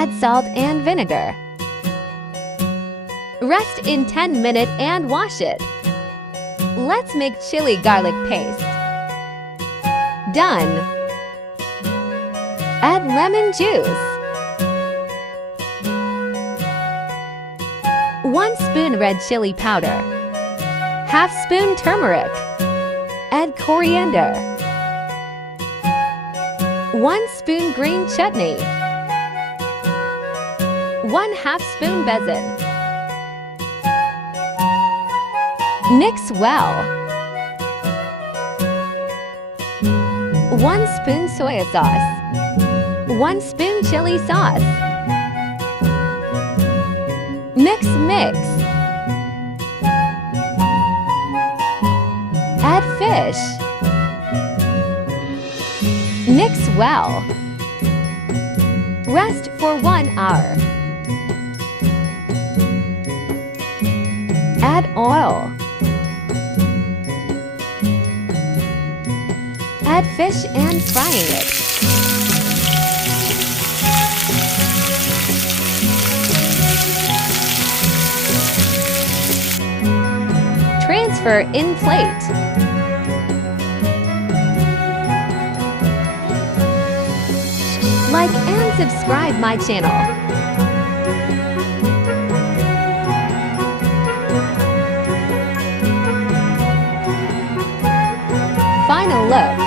Add salt and vinegar. Rest in 10 minutes and wash it. Let's make chili garlic paste. Done. Add lemon juice. 1 spoon red chili powder. Half spoon turmeric. Add coriander. 1 spoon green chutney. 1/2 spoon besan. Mix well. 1 spoon soy sauce. 1 spoon chili sauce. Mix. Add fish. Mix well. Rest for 1 hour. Add oil. Add fish and frying it. Transfer in plate. Like and subscribe my channel. Final look.